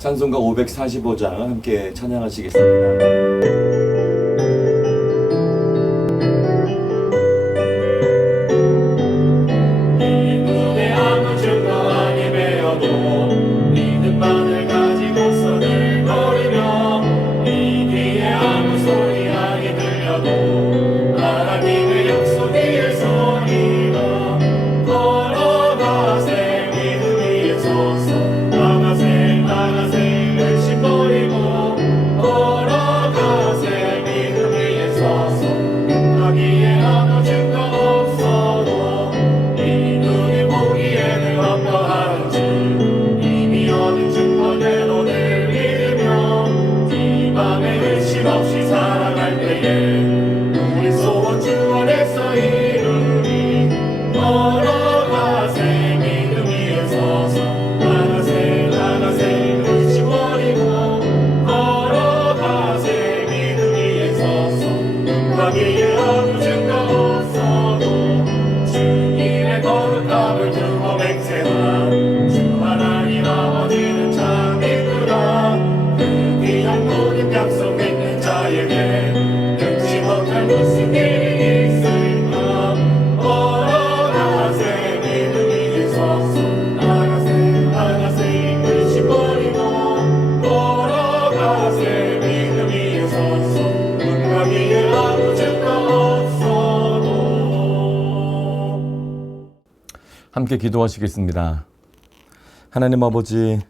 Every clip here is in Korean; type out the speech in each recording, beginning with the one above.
찬송가 545장 함께 찬양하시겠습니다. 함께 기도하시겠습니다. 하나님 아버지,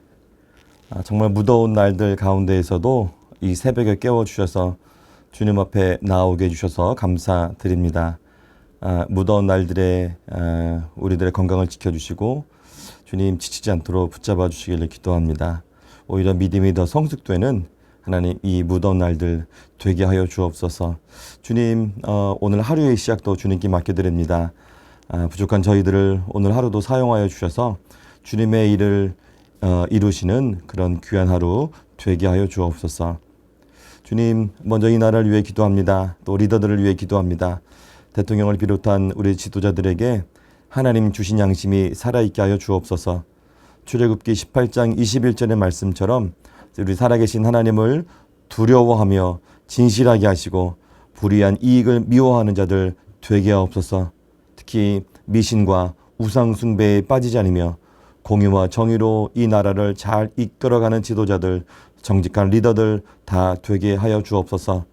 정말 무더운 날들 가운데에서도 이 새벽에 깨워주셔서 주님 앞에 나오게 해주셔서 감사드립니다. 무더운 날들에 우리들의 건강을 지켜주시고 주님 지치지 않도록 붙잡아 주시기를 기도합니다. 오히려 믿음이 더 성숙되는 하나님 이 무더운 날들 되게 하여 주옵소서. 주님, 오늘 하루의 시작도 주님께 맡겨드립니다. 부족한 저희들을 오늘 하루도 사용하여 주셔서 주님의 일을 이루시는 그런 귀한 하루 되게 하여 주옵소서. 주님, 먼저 이 나라를 위해 기도합니다. 또 리더들을 위해 기도합니다. 대통령을 비롯한 우리 지도자들에게 하나님 주신 양심이 살아있게 하여 주옵소서. 출애굽기 18장 21절의 말씀처럼 우리 살아계신 하나님을 두려워하며 진실하게 하시고 불의한 이익을 미워하는 자들 되게 하옵소서. 특히 미신과 우상 숭배에 빠지지 않으며 공의와 정의로 이 나라를 잘 이끌어가는 지도자들, 정직한 리더들 다 되게 하여 주옵소서.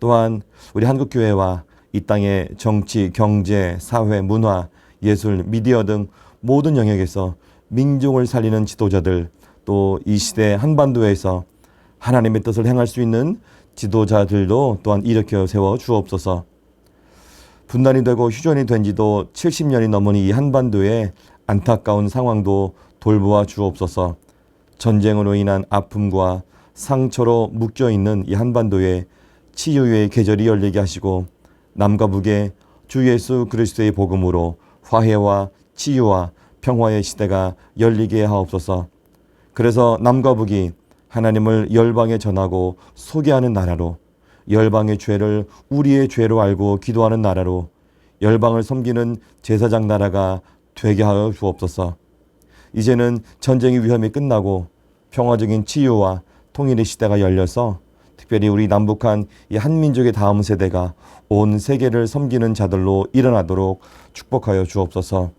또한 우리 한국교회와 이 땅의 정치, 경제, 사회, 문화, 예술, 미디어 등 모든 영역에서 민족을 살리는 지도자들, 또 이 시대 한반도에서 하나님의 뜻을 행할 수 있는 지도자들도 또한 일으켜 세워 주옵소서. 분단이 되고 휴전이 된 지도 70년이 넘은 이 한반도의 안타까운 상황도 돌보아 주옵소서. 전쟁으로 인한 아픔과 상처로 묶여있는 이 한반도에 치유의 계절이 열리게 하시고 남과 북에 주 예수 그리스도의 복음으로 화해와 치유와 평화의 시대가 열리게 하옵소서. 그래서 남과 북이 하나님을 열방에 전하고 소개하는 나라로, 열방의 죄를 우리의 죄로 알고 기도하는 나라로, 열방을 섬기는 제사장 나라가 되게 하여 주옵소서. 이제는 전쟁의 위험이 끝나고 평화적인 치유와 통일의 시대가 열려서 특별히 우리 남북한 이 한민족의 다음 세대가 온 세계를 섬기는 자들로 일어나도록 축복하여 주옵소서.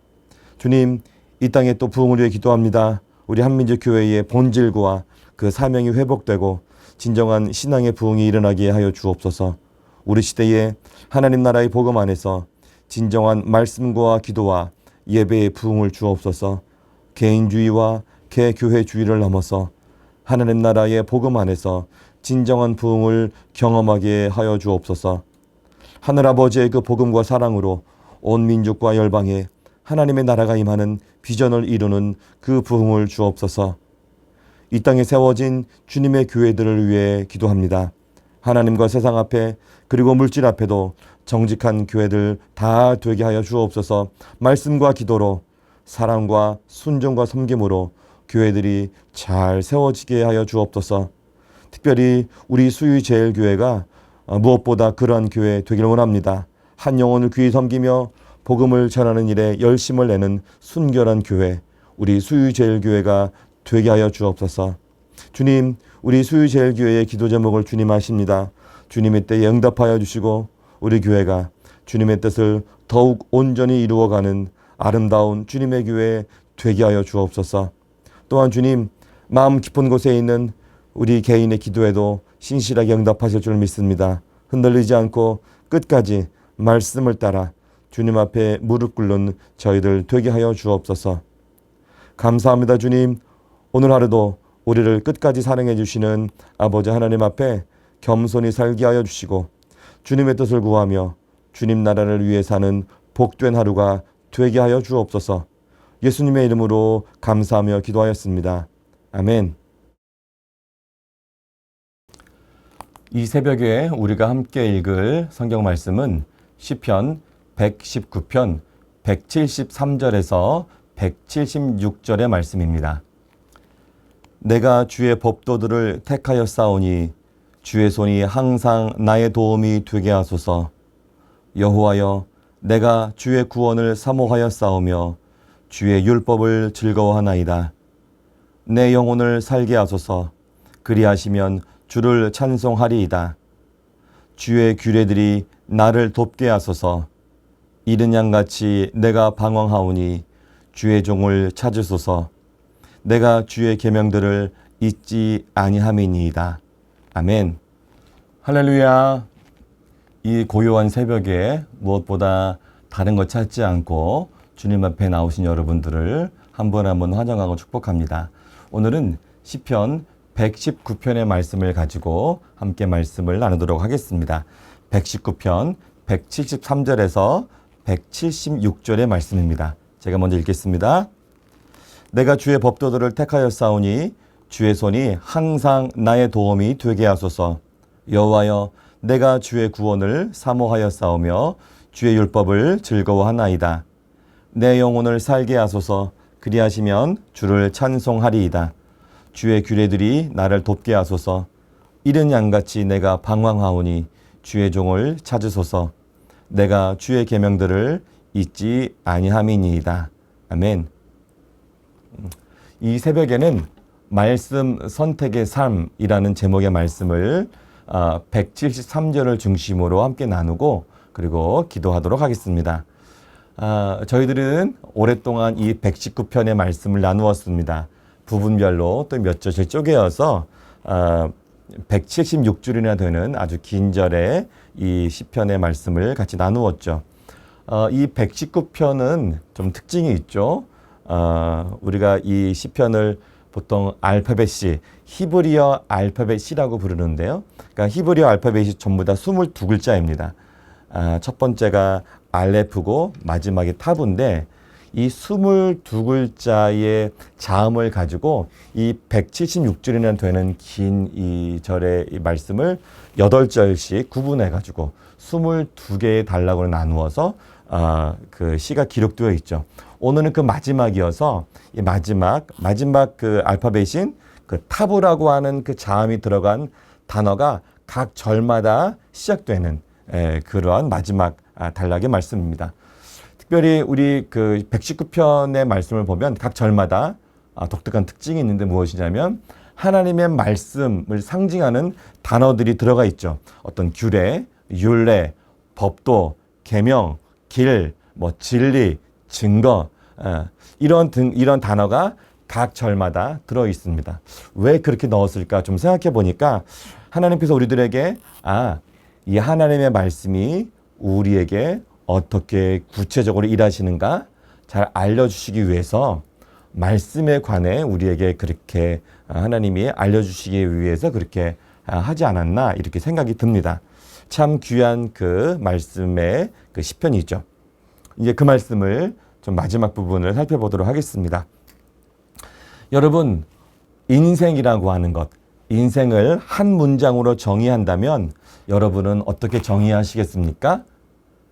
주님, 이 땅에 또 부흥을 위해 기도합니다. 우리 한민족 교회의 본질과 그 사명이 회복되고 진정한 신앙의 부흥이 일어나게 하여 주옵소서. 우리 시대에 하나님 나라의 복음 안에서 진정한 말씀과 기도와 예배의 부흥을 주옵소서. 개인주의와 개교회주의를 넘어서 하나님 나라의 복음 안에서 진정한 부흥을 경험하게 하여 주옵소서. 하늘아버지의 그 복음과 사랑으로 온 민족과 열방에 하나님의 나라가 임하는 비전을 이루는 그 부흥을 주옵소서. 이 땅에 세워진 주님의 교회들을 위해 기도합니다. 하나님과 세상 앞에 그리고 물질 앞에도 정직한 교회들 다 되게 하여 주옵소서. 말씀과 기도로 사랑과 순종과 섬김으로 교회들이 잘 세워지게 하여 주옵소서. 특별히 우리 수유제일교회가 무엇보다 그러한 교회 되기를 원합니다. 한 영혼을 귀히 섬기며 복음을 전하는 일에 열심을 내는 순결한 교회, 우리 수유제일교회가 되게 하여 주옵소서. 주님, 우리 수유제일교회의 기도 제목을 주님 아십니다. 주님의 때에 응답하여 주시고 우리 교회가 주님의 뜻을 더욱 온전히 이루어가는 아름다운 주님의 교회 되게 하여 주옵소서. 또한 주님, 마음 깊은 곳에 있는 우리 개인의 기도에도 신실하게 응답하실 줄 믿습니다. 흔들리지 않고 끝까지 말씀을 따라 주님 앞에 무릎 꿇는 저희들 되게 하여 주옵소서. 감사합니다. 주님, 오늘 하루도 우리를 끝까지 사랑해 주시는 아버지 하나님 앞에 겸손히 살게 하여 주시고 주님의 뜻을 구하며 주님 나라를 위해 사는 복된 하루가 되게 하여 주옵소서. 예수님의 이름으로 감사하며 기도하였습니다. 아멘. 이 새벽에 우리가 함께 읽을 성경 말씀은 시편 119편 173절에서 176절의 말씀입니다. 내가 주의 법도들을 택하였사오니 주의 손이 항상 나의 도움이 되게 하소서. 여호와여, 내가 주의 구원을 사모하였사오며 주의 율법을 즐거워하나이다. 내 영혼을 살게 하소서. 그리하시면 주를 찬송하리이다. 주의 규례들이 나를 돕게 하소서. 이른 양같이 내가 방황하오니 주의 종을 찾으소서. 내가 주의 계명들을 잊지 아니함이니이다. 아멘. 할렐루야. 이 고요한 새벽에 무엇보다 다른 것 찾지 않고 주님 앞에 나오신 여러분들을 한 분 한 분 환영하고 축복합니다. 오늘은 시편 119편의 말씀을 가지고 함께 말씀을 나누도록 하겠습니다. 119편 173절에서 176절의 말씀입니다. 제가 먼저 읽겠습니다. 내가 주의 법도들을 택하였사오니 주의 손이 항상 나의 도움이 되게 하소서. 여호와여, 내가 주의 구원을 사모하였사오며 주의 율법을 즐거워하나이다. 내 영혼을 살게 하소서. 그리하시면 주를 찬송하리이다. 주의 규례들이 나를 돕게 하소서. 이른 양같이 내가 방황하오니 주의 종을 찾으소서. 내가 주의 계명들을 잊지 아니함이니이다. 아멘. 이 새벽에는 말씀 선택의 삶이라는 제목의 말씀을 173절을 중심으로 함께 나누고 그리고 기도하도록 하겠습니다. 저희들은 오랫동안 이 119편의 말씀을 나누었습니다. 부분별로 또 몇 절씩 쪼개어서 176줄이나 되는 아주 긴 절의 이 시편의 말씀을 같이 나누었죠. 이 119편은 좀 특징이 있죠. 우리가 이 시편을 보통 알파벳 C, 히브리어 알파벳 C라고 부르는데요. 그러니까 히브리어 알파벳이 전부 다 22글자입니다. 첫 번째가 알레프고 마지막이 타브인데 이 22글자의 자음을 가지고 이 176줄이나 되는 긴 이 절의 이 말씀을 8절씩 구분해 가지고 22개의 단락으로 나누어서 그 시가 기록되어 있죠. 오늘은 그 마지막이어서 이 마지막 그 알파벳인 그 타브라고 하는 그 자음이 들어간 단어가 각 절마다 시작되는 그러한 마지막 단락의 말씀입니다. 특별히 우리 그 119편의 말씀을 보면 각 절마다 독특한 특징이 있는데 무엇이냐면 하나님의 말씀을 상징하는 단어들이 들어가 있죠. 어떤 규례, 율례, 법도, 계명, 길, 진리, 증거 이런 단어가 각 절마다 들어 있습니다. 왜 그렇게 넣었을까 좀 생각해 보니까 하나님께서 우리들에게 이 하나님의 말씀이 우리에게 어떻게 구체적으로 일하시는가 잘 알려주시기 위해서 말씀에 관해 우리에게 그렇게 하나님이 알려주시기 위해서 그렇게 하지 않았나 이렇게 생각이 듭니다. 참 귀한 그 말씀의 그 시편이죠. 이제 그 말씀을 좀 마지막 부분을 살펴보도록 하겠습니다. 여러분, 인생이라고 하는 것, 인생을 한 문장으로 정의한다면 여러분은 어떻게 정의하시겠습니까?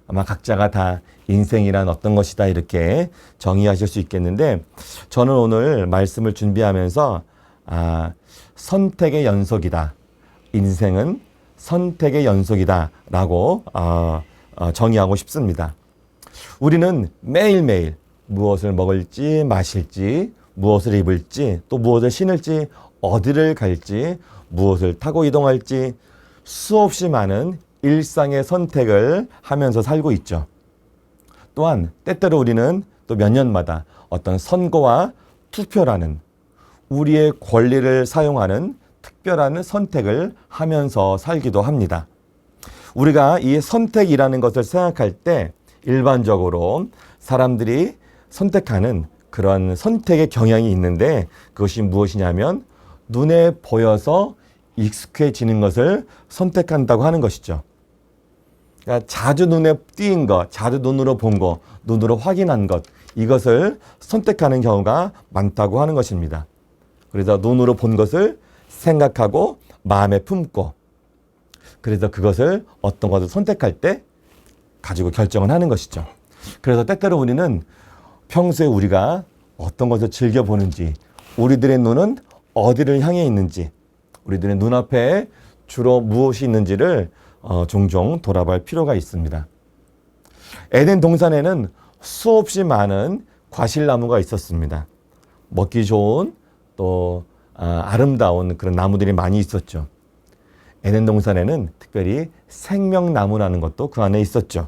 아마 각자가 다 인생이란 어떤 것이다 이렇게 정의하실 수 있겠는데 저는 오늘 말씀을 준비하면서 선택의 연속이다. 인생은 선택의 연속이다 라고 정의하고 싶습니다. 우리는 매일매일 무엇을 먹을지 마실지 무엇을 입을지 또 무엇을 신을지 어디를 갈지, 무엇을 타고 이동할지 수없이 많은 일상의 선택을 하면서 살고 있죠. 또한 때때로 우리는 또 몇 년마다 어떤 선거와 투표라는 우리의 권리를 사용하는 특별한 선택을 하면서 살기도 합니다. 우리가 이 선택이라는 것을 생각할 때 일반적으로 사람들이 선택하는 그런 선택의 경향이 있는데 그것이 무엇이냐면 눈에 보여서 익숙해지는 것을 선택한다고 하는 것이죠. 그러니까 자주 눈에 띄인 것, 자주 눈으로 본 것, 눈으로 확인한 것, 이것을 선택하는 경우가 많다고 하는 것입니다. 그래서 눈으로 본 것을 생각하고 마음에 품고, 그래서 그것을 어떤 것을 선택할 때 가지고 결정을 하는 것이죠. 그래서 때때로 우리는 평소에 우리가 어떤 것을 즐겨보는지, 우리들의 눈은 어디를 향해 있는지, 우리들의 눈앞에 주로 무엇이 있는지를 종종 돌아볼 필요가 있습니다. 에덴 동산에는 수없이 많은 과실나무가 있었습니다. 먹기 좋은 또 아름다운 그런 나무들이 많이 있었죠. 에덴 동산에는 특별히 생명나무라는 것도 그 안에 있었죠.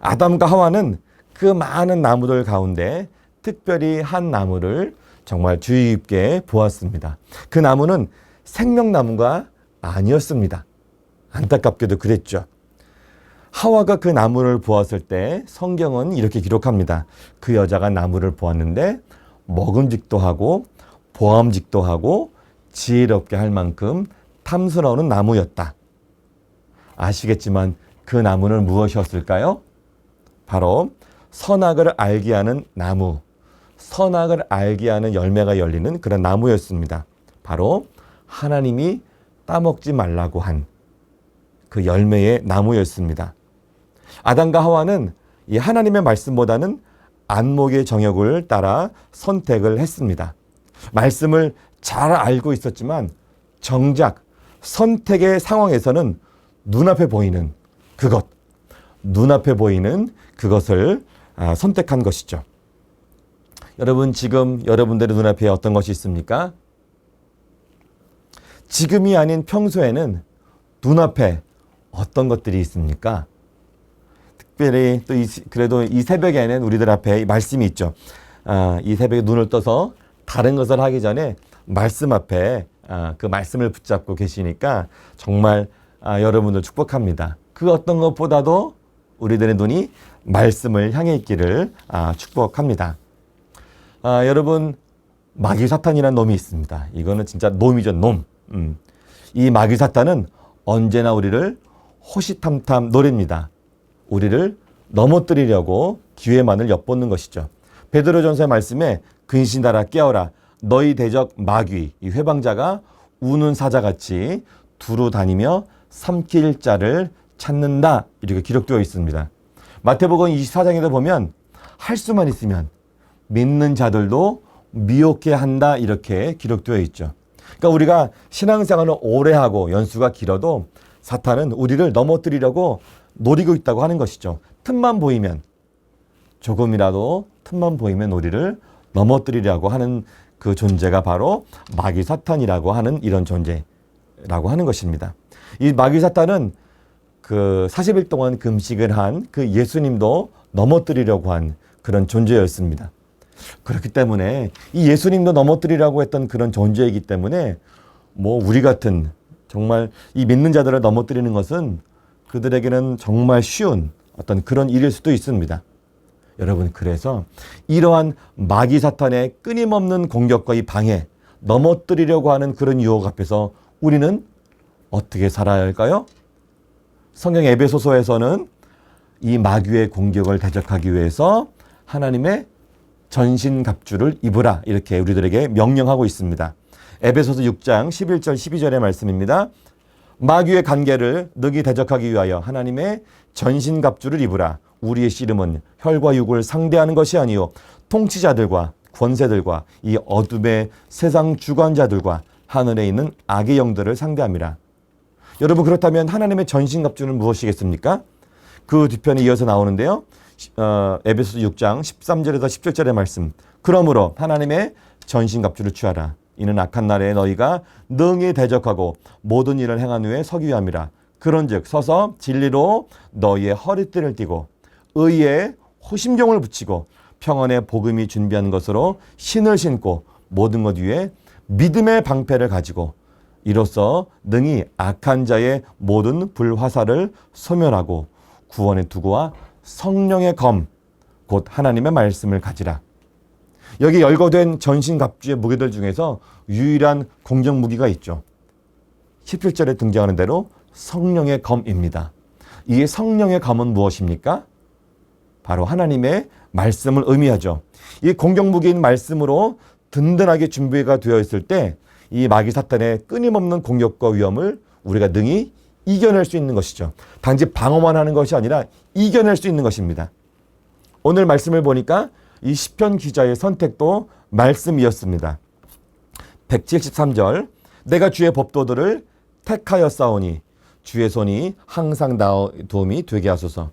아담과 하와는 그 많은 나무들 가운데 특별히 한 나무를 정말 주의 깊게 보았습니다. 그 나무는 생명나무가 아니었습니다. 안타깝게도 그랬죠. 하와가 그 나무를 보았을 때 성경은 이렇게 기록합니다. 그 여자가 나무를 보았는데 먹음직도 하고 보암직도 하고 지혜롭게 할 만큼 탐스러운 나무였다. 아시겠지만 그 나무는 무엇이었을까요? 바로 선악을 알게 하는 나무, 선악을 알게 하는 열매가 열리는 그런 나무였습니다. 바로 하나님이 따먹지 말라고 한 그 열매의 나무였습니다. 아담과 하와는 이 하나님의 말씀보다는 안목의 정욕을 따라 선택을 했습니다. 말씀을 잘 알고 있었지만 정작 선택의 상황에서는 눈앞에 보이는 그것, 눈앞에 보이는 그것을 선택한 것이죠. 여러분, 지금 여러분들의 눈앞에 어떤 것이 있습니까? 지금이 아닌 평소에는 눈앞에 어떤 것들이 있습니까? 특별히 또 그래도 이 새벽에는 우리들 앞에 말씀이 있죠. 이 새벽에 눈을 떠서 다른 것을 하기 전에 말씀 앞에 그 말씀을 붙잡고 계시니까 정말 여러분들 축복합니다. 그 어떤 것보다도 우리들의 눈이 말씀을 향해 있기를 축복합니다. 여러분, 마귀 사탄이라는 놈이 있습니다. 이거는 진짜 놈이죠, 놈. 이 마귀 사탄은 언제나 우리를 호시탐탐 노립니다. 우리를 넘어뜨리려고 기회만을 엿보는 것이죠. 베드로전서의 말씀에 근신하라 깨어라 너희 대적 마귀 이 회방자가 우는 사자같이 두루 다니며 삼킬 자를 찾는다 이렇게 기록되어 있습니다. 마태복음 24장에도 보면 할 수만 있으면 믿는 자들도 미혹해 한다 이렇게 기록되어 있죠. 그러니까 우리가 신앙생활을 오래 하고 연수가 길어도 사탄은 우리를 넘어뜨리려고 노리고 있다고 하는 것이죠. 틈만 보이면 조금이라도 틈만 보이면 우리를 넘어뜨리려고 하는 그 존재가 바로 마귀 사탄이라고 하는 이런 존재라고 하는 것입니다. 이 마귀 사탄은 그 40일 동안 금식을 한 그 예수님도 넘어뜨리려고 한 그런 존재였습니다. 그렇기 때문에 이 예수님도 넘어뜨리려고 했던 그런 존재이기 때문에 뭐 우리 같은 정말 이 믿는 자들을 넘어뜨리는 것은 그들에게는 정말 쉬운 어떤 그런 일일 수도 있습니다. 여러분, 그래서 이러한 마귀 사탄의 끊임없는 공격과 이 방해, 넘어뜨리려고 하는 그런 유혹 앞에서 우리는 어떻게 살아야 할까요? 성경 에베소서에서는 이 마귀의 공격을 대적하기 위해서 하나님의 전신갑주를 입으라 이렇게 우리들에게 명령하고 있습니다. 에베소서 6장 11절 12절의 말씀입니다. 마귀의 관계를 능히 대적하기 위하여 하나님의 전신갑주를 입으라. 우리의 씨름은 혈과 육을 상대하는 것이 아니요 통치자들과 권세들과 이 어둠의 세상 주관자들과 하늘에 있는 악의 영들을 상대함이라. 여러분, 그렇다면 하나님의 전신갑주는 무엇이겠습니까? 그 뒤편에 이어서 나오는데요. 에베소서 6장 13절에서 17절의 말씀. 그러므로 하나님의 전신갑주를 취하라. 이는 악한 날에 너희가 능히 대적하고 모든 일을 행한 후에 서기 위함이라. 그런즉 서서 진리로 너희의 허리띠를 띠고 의의 호심경을 붙이고 평안의 복음이 준비한 것으로 신을 신고 모든 것 위에 믿음의 방패를 가지고 이로써 능히 악한 자의 모든 불화살을 소멸하고 구원의 투구와 성령의 검 곧 하나님의 말씀을 가지라. 여기 열거된 전신갑주의 무기들 중에서 유일한 공격 무기가 있죠. 17절에 등장하는 대로 성령의 검입니다. 이 성령의 검은 무엇입니까? 바로 하나님의 말씀을 의미하죠. 이 공격 무기인 말씀으로 든든하게 준비가 되어 있을 때 이 마귀 사탄의 끊임없는 공격과 위험을 우리가 능히 이겨낼 수 있는 것이죠. 단지 방어만 하는 것이 아니라 이겨낼 수 있는 것입니다. 오늘 말씀을 보니까 이 시편 기자의 선택도 말씀이었습니다. 173절 내가 주의 법도들을 택하였사오니 주의 손이 항상 나 도움이 되게 하소서.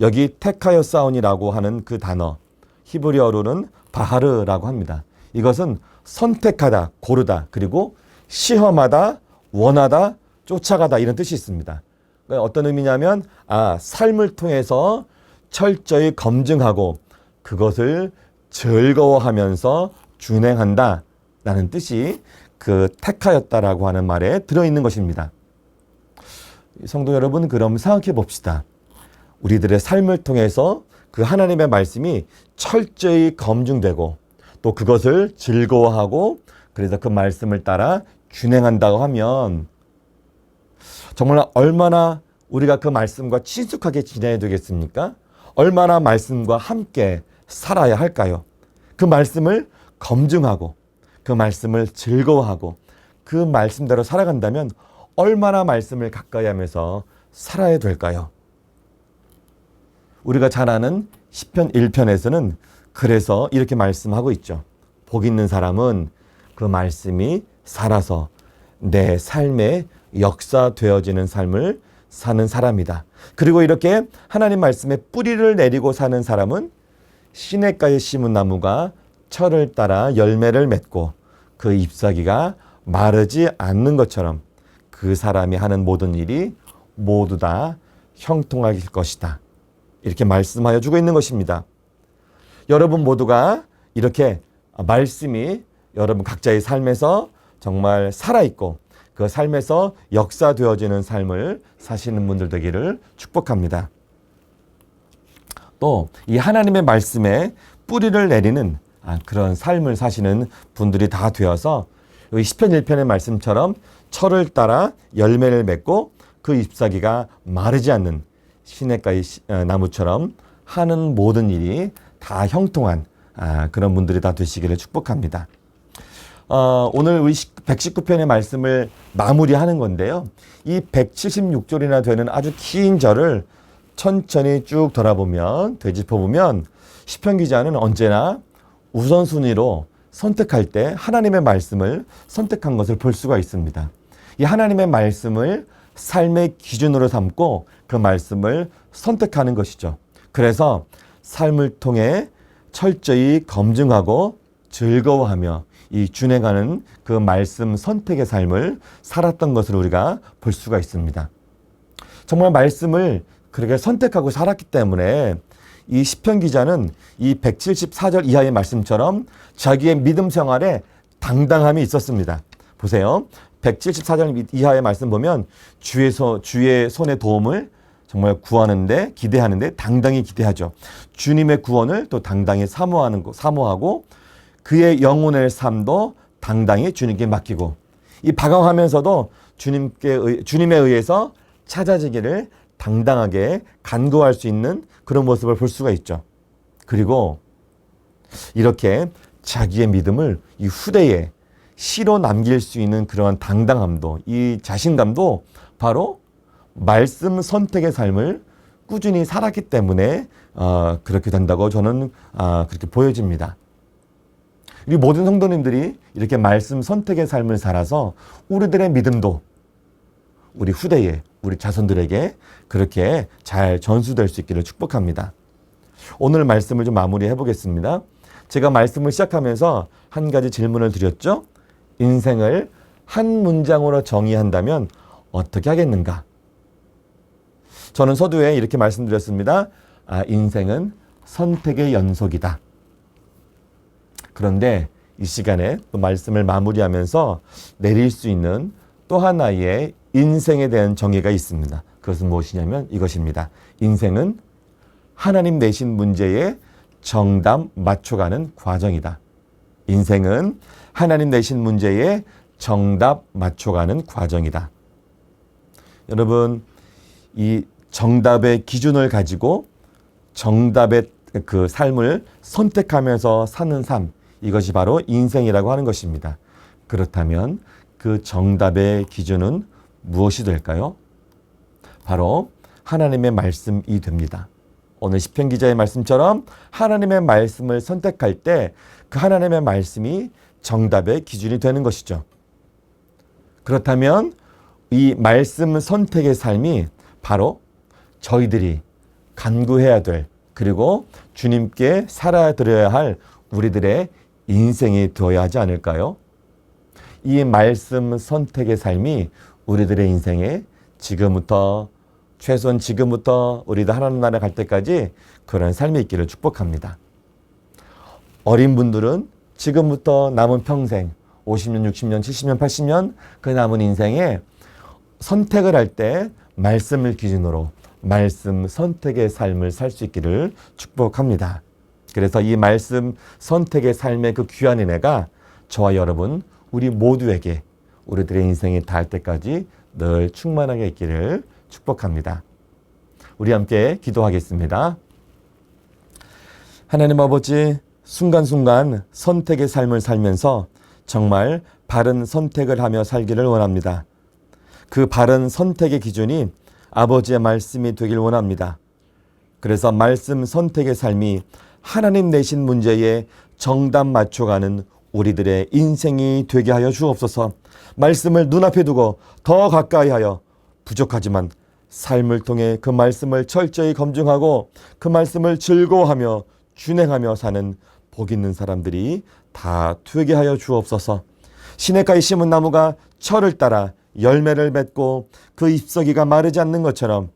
여기 택하였사오니라고 하는 그 단어 히브리어로는 바하르라고 합니다. 이것은 선택하다, 고르다, 그리고 시험하다, 원하다, 쫓아가다 이런 뜻이 있습니다. 어떤 의미냐면 삶을 통해서 철저히 검증하고 그것을 즐거워하면서 준행한다 라는 뜻이 그 택하였다라고 하는 말에 들어있는 것입니다. 성도 여러분, 그럼 생각해 봅시다. 우리들의 삶을 통해서 그 하나님의 말씀이 철저히 검증되고 또 그것을 즐거워하고 그래서 그 말씀을 따라 준행한다고 하면 정말 얼마나 우리가 그 말씀과 친숙하게 지내야 되겠습니까? 얼마나 말씀과 함께 살아야 할까요? 그 말씀을 검증하고 그 말씀을 즐거워하고 그 말씀대로 살아간다면 얼마나 말씀을 가까이 하면서 살아야 될까요? 우리가 잘 아는 시편 1편에서는 그래서 이렇게 말씀하고 있죠. 복 있는 사람은 그 말씀이 살아서 내 삶에 역사되어지는 삶을 사는 사람이다. 그리고 이렇게 하나님 말씀에 뿌리를 내리고 사는 사람은 시냇가에 심은 나무가 철을 따라 열매를 맺고 그 잎사귀가 마르지 않는 것처럼 그 사람이 하는 모든 일이 모두 다 형통할 것이다. 이렇게 말씀하여 주고 있는 것입니다. 여러분 모두가 이렇게 말씀이 여러분 각자의 삶에서 정말 살아있고 그 삶에서 역사되어지는 삶을 사시는 분들 되기를 축복합니다. 또 이 하나님의 말씀에 뿌리를 내리는 그런 삶을 사시는 분들이 다 되어서 여기 시편 1편의 말씀처럼 철을 따라 열매를 맺고 그 잎사귀가 마르지 않는 시냇가의 나무처럼 하는 모든 일이 다 형통한 그런 분들이 다 되시기를 축복합니다. 오늘 우리 119편의 말씀을 마무리하는 건데요. 이 176절이나 되는 아주 긴 절을 천천히 쭉 돌아보면 되짚어보면 시편 기자는 언제나 우선순위로 선택할 때 하나님의 말씀을 선택한 것을 볼 수가 있습니다. 이 하나님의 말씀을 삶의 기준으로 삼고 그 말씀을 선택하는 것이죠. 그래서 삶을 통해 철저히 검증하고 즐거워하며 이 준행하는 그 말씀 선택의 삶을 살았던 것을 우리가 볼 수가 있습니다. 정말 말씀을 그렇게 선택하고 살았기 때문에 이 시편 기자는 이 174절 이하의 말씀처럼 자기의 믿음 생활에 당당함이 있었습니다. 보세요. 174절 이하의 말씀 보면 주의 손의 도움을 정말 구하는데 기대하는데 당당히 기대하죠. 주님의 구원을 또 당당히 사모하고 그의 영혼의 삶도 당당히 주님께 맡기고 이 방황하면서도 주님에 의해서 찾아지기를 당당하게 간구할 수 있는 그런 모습을 볼 수가 있죠. 그리고 이렇게 자기의 믿음을 이 후대에 시로 남길 수 있는 그러한 당당함도 이 자신감도 바로 말씀 선택의 삶을 꾸준히 살았기 때문에 그렇게 된다고 저는 그렇게 보여집니다. 우리 모든 성도님들이 이렇게 말씀 선택의 삶을 살아서 우리들의 믿음도 우리 후대에 우리 자손들에게 그렇게 잘 전수될 수 있기를 축복합니다. 오늘 말씀을 좀 마무리해 보겠습니다. 제가 말씀을 시작하면서 한 가지 질문을 드렸죠. 인생을 한 문장으로 정의한다면 어떻게 하겠는가? 저는 서두에 이렇게 말씀드렸습니다. 인생은 선택의 연속이다. 그런데 이 시간에 또 말씀을 마무리하면서 내릴 수 있는 또 하나의 인생에 대한 정의가 있습니다. 그것은 무엇이냐면 이것입니다. 인생은 하나님 내신 문제에 정답 맞춰가는 과정이다. 인생은 하나님 내신 문제에 정답 맞춰가는 과정이다. 여러분, 이 정답의 기준을 가지고 정답의 그 삶을 선택하면서 사는 삶, 이것이 바로 인생이라고 하는 것입니다. 그렇다면 그 정답의 기준은 무엇이 될까요? 바로 하나님의 말씀이 됩니다. 오늘 시편 기자의 말씀처럼 하나님의 말씀을 선택할 때 그 하나님의 말씀이 정답의 기준이 되는 것이죠. 그렇다면 이 말씀 선택의 삶이 바로 저희들이 간구해야 될, 그리고 주님께 살아드려야 할 우리들의 인생이 되어야 하지 않을까요? 이 말씀 선택의 삶이 우리들의 인생에 지금부터, 최소한 지금부터 우리도 하나님 나라 갈 때까지 그런 삶이 있기를 축복합니다. 어린 분들은 지금부터 남은 평생 50년, 60년, 70년, 80년 그 남은 인생에 선택을 할 때 말씀을 기준으로 말씀 선택의 삶을 살 수 있기를 축복합니다. 그래서 이 말씀 선택의 삶의 그 귀한 은혜가 저와 여러분, 우리 모두에게 우리들의 인생이 닿을 때까지 늘 충만하게 있기를 축복합니다. 우리 함께 기도하겠습니다. 하나님 아버지, 순간순간 선택의 삶을 살면서 정말 바른 선택을 하며 살기를 원합니다. 그 바른 선택의 기준이 아버지의 말씀이 되길 원합니다. 그래서 말씀 선택의 삶이 하나님 내신 문제에 정답 맞춰가는 우리들의 인생이 되게 하여 주옵소서. 말씀을 눈앞에 두고 더 가까이 하여 부족하지만 삶을 통해 그 말씀을 철저히 검증하고 그 말씀을 즐거워하며 준행하며 사는 복 있는 사람들이 다 되게 하여 주옵소서. 시냇가에 심은 나무가 철을 따라 열매를 맺고 그 잎사귀가 마르지 않는 것처럼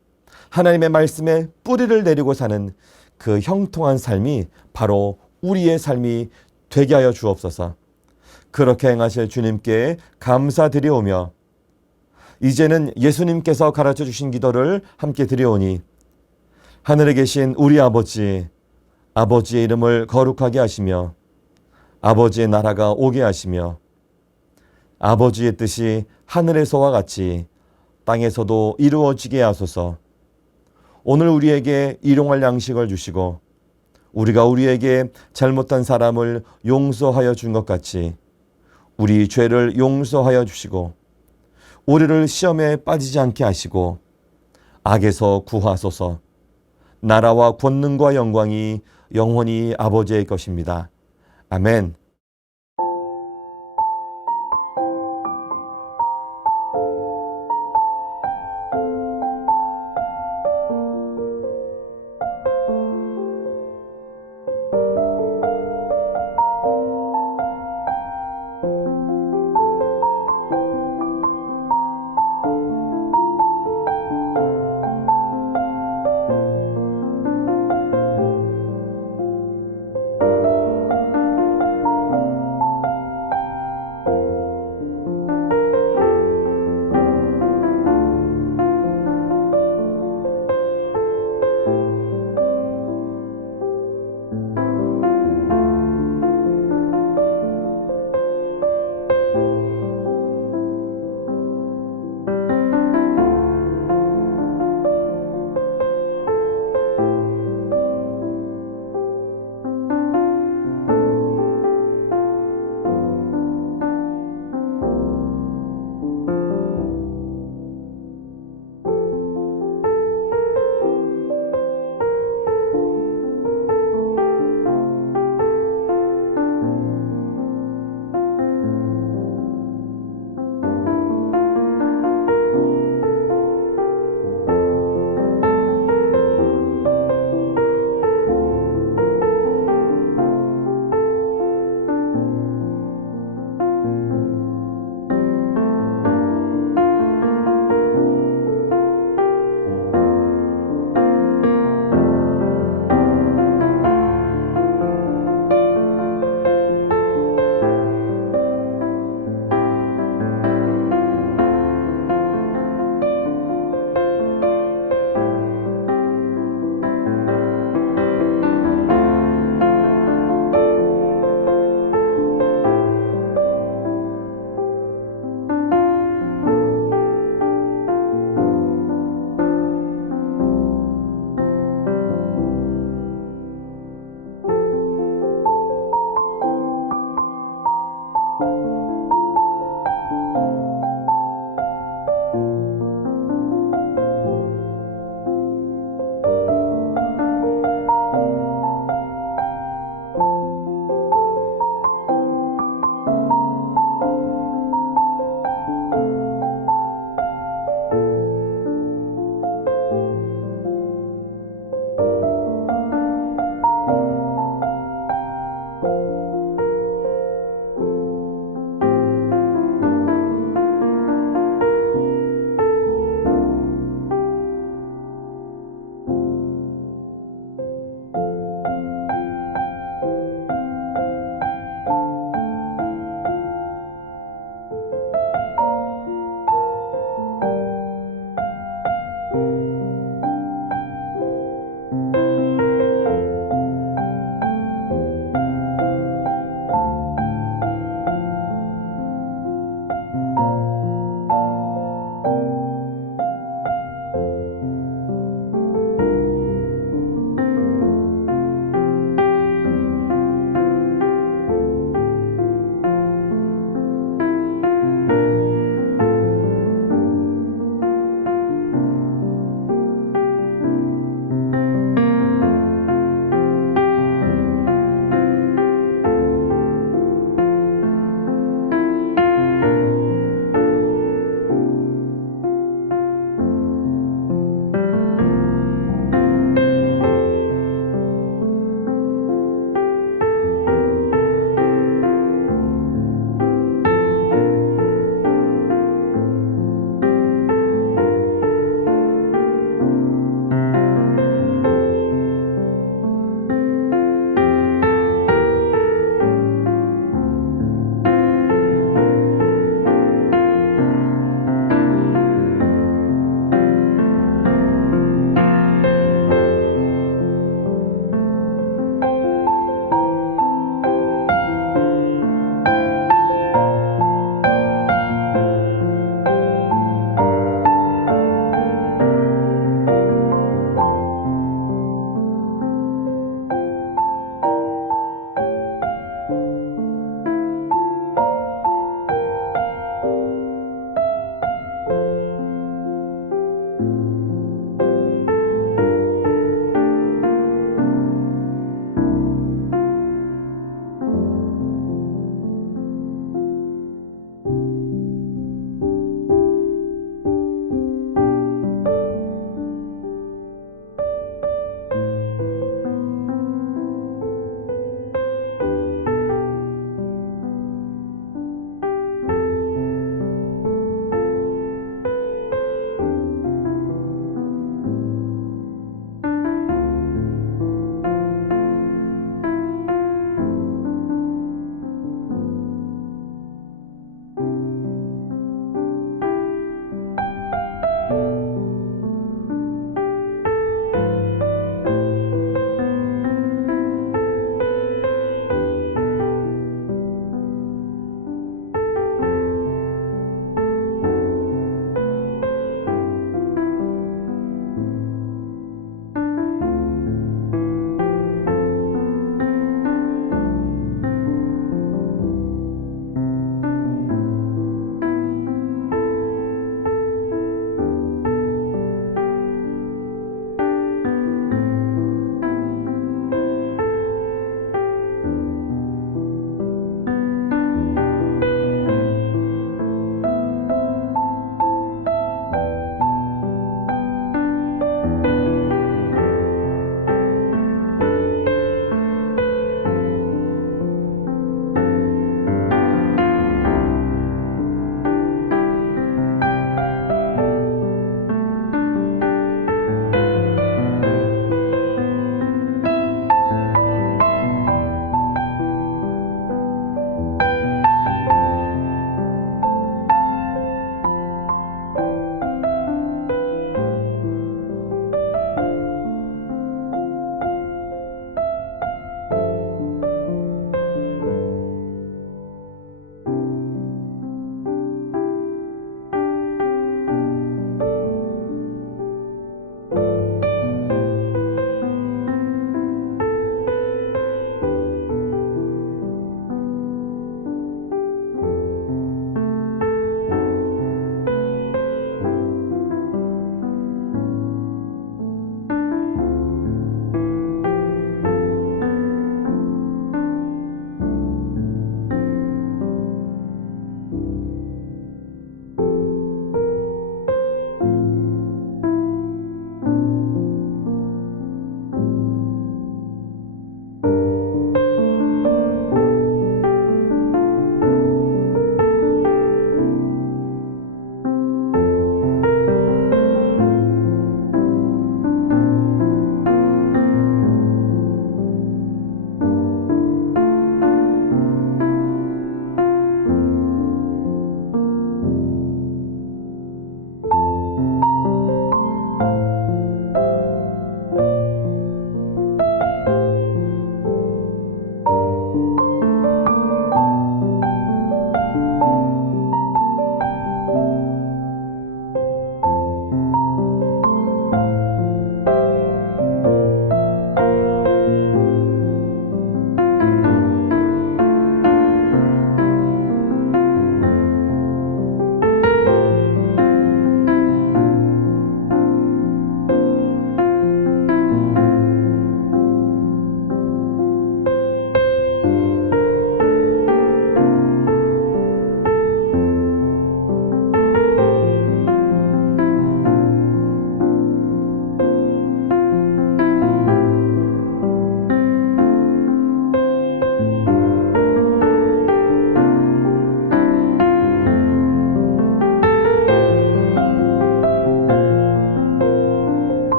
하나님의 말씀에 뿌리를 내리고 사는 그 형통한 삶이 바로 우리의 삶이 되게 하여 주옵소서. 그렇게 행하실 주님께 감사드리오며 이제는 예수님께서 가르쳐 주신 기도를 함께 드리오니 하늘에 계신 우리 아버지, 아버지의 이름을 거룩하게 하시며 아버지의 나라가 오게 하시며 아버지의 뜻이 하늘에서와 같이 땅에서도 이루어지게 하소서. 오늘 우리에게 일용할 양식을 주시고 우리가 우리에게 잘못한 사람을 용서하여 준 것 같이 우리 죄를 용서하여 주시고 우리를 시험에 빠지지 않게 하시고 악에서 구하소서. 나라와 권능과 영광이 영원히 아버지의 것입니다. 아멘.